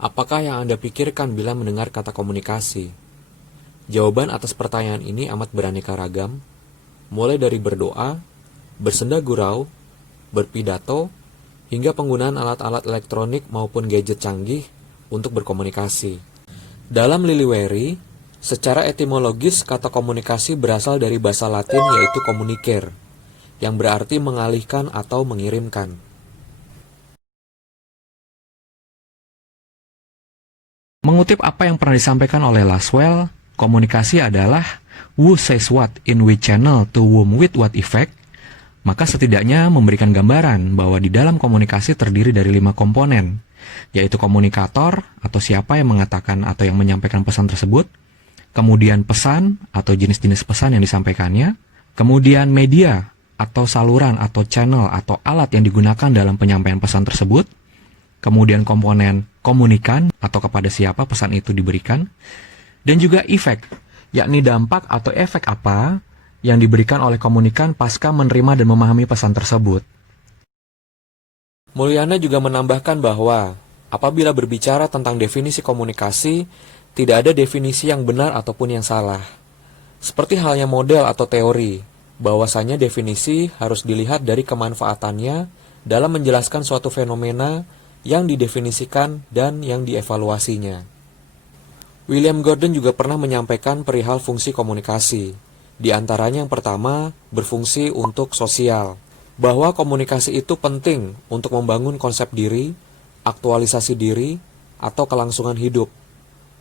Apakah yang Anda pikirkan bila mendengar kata komunikasi? Jawaban atas pertanyaan ini amat beraneka ragam, mulai dari berdoa, bersenda gurau, berpidato, hingga penggunaan alat-alat elektronik maupun gadget canggih untuk berkomunikasi. Dalam Liliweri, secara etimologis kata komunikasi berasal dari bahasa Latin yaitu communicare, yang berarti mengalihkan atau mengirimkan. Mengutip apa yang pernah disampaikan oleh Laswell, komunikasi adalah who says what in which channel to whom with what effect, maka setidaknya memberikan gambaran bahwa di dalam komunikasi terdiri dari 5 komponen, yaitu komunikator atau siapa yang mengatakan atau yang menyampaikan pesan tersebut, kemudian pesan atau jenis-jenis pesan yang disampaikannya, kemudian media atau saluran atau channel atau alat yang digunakan dalam penyampaian pesan tersebut, kemudian komponen komunikan atau kepada siapa pesan itu diberikan, dan juga efek, yakni dampak atau efek apa yang diberikan oleh komunikan pasca menerima dan memahami pesan tersebut. Mulyana juga menambahkan bahwa apabila berbicara tentang definisi komunikasi, tidak ada definisi yang benar ataupun yang salah. Seperti halnya model atau teori, bahwasanya definisi harus dilihat dari kemanfaatannya dalam menjelaskan suatu fenomena yang didefinisikan dan yang dievaluasinya. William Gordon juga pernah menyampaikan perihal fungsi komunikasi. Di antaranya yang pertama, berfungsi untuk sosial. Bahwa komunikasi itu penting untuk membangun konsep diri, aktualisasi diri, atau kelangsungan hidup.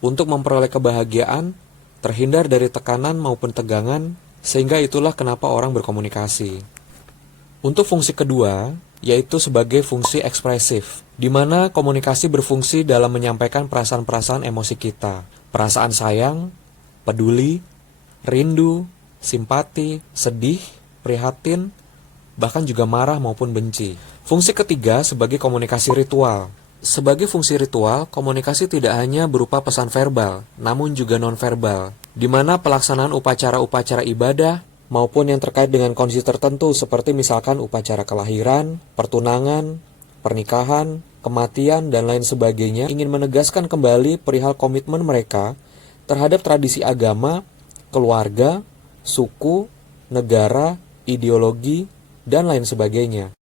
Untuk memperoleh kebahagiaan, terhindar dari tekanan maupun tegangan, sehingga itulah kenapa orang berkomunikasi. Untuk fungsi kedua, yaitu sebagai fungsi ekspresif, di mana komunikasi berfungsi dalam menyampaikan perasaan-perasaan emosi kita. Perasaan sayang, peduli, rindu, simpati, sedih, prihatin, bahkan juga marah maupun benci. Fungsi ketiga sebagai komunikasi ritual. Sebagai fungsi ritual, komunikasi tidak hanya berupa pesan verbal, namun juga non-verbal, di mana pelaksanaan upacara-upacara ibadah maupun yang terkait dengan kondisi tertentu seperti misalkan upacara kelahiran, pertunangan, pernikahan, kematian, dan lain sebagainya ingin menegaskan kembali perihal komitmen mereka terhadap tradisi agama, keluarga, suku, negara, ideologi, dan lain sebagainya.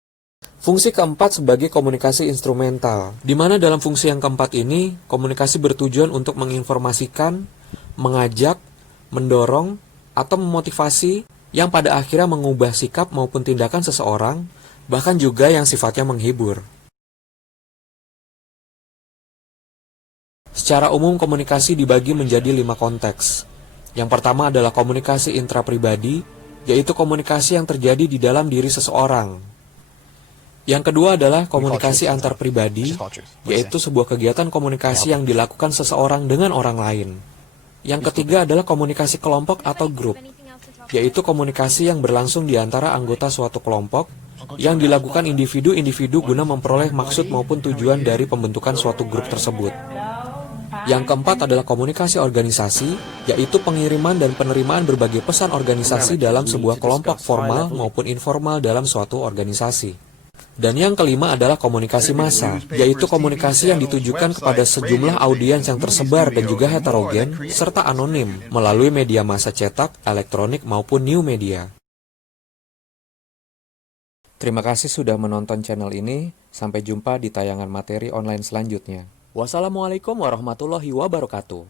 Fungsi keempat sebagai komunikasi instrumental, di mana dalam fungsi yang keempat ini, komunikasi bertujuan untuk menginformasikan, mengajak, mendorong, atau memotivasi yang pada akhirnya mengubah sikap maupun tindakan seseorang, bahkan juga yang sifatnya menghibur. Secara umum komunikasi dibagi menjadi 5 konteks. Yang pertama adalah komunikasi intrapribadi, yaitu komunikasi yang terjadi di dalam diri seseorang. Yang kedua adalah komunikasi antar pribadi, yaitu sebuah kegiatan komunikasi yang dilakukan seseorang dengan orang lain. Yang ketiga adalah komunikasi kelompok atau grup, yaitu komunikasi yang berlangsung di antara anggota suatu kelompok yang dilakukan individu-individu guna memperoleh maksud maupun tujuan dari pembentukan suatu grup tersebut. Yang keempat adalah komunikasi organisasi, yaitu pengiriman dan penerimaan berbagai pesan organisasi dalam sebuah kelompok formal maupun informal dalam suatu organisasi. Dan yang kelima adalah komunikasi massa, yaitu komunikasi yang ditujukan kepada sejumlah audiens yang tersebar dan juga heterogen, serta anonim, melalui media massa cetak, elektronik, maupun new media. Terima kasih sudah menonton channel ini, sampai jumpa di tayangan materi online selanjutnya. Wassalamualaikum warahmatullahi wabarakatuh.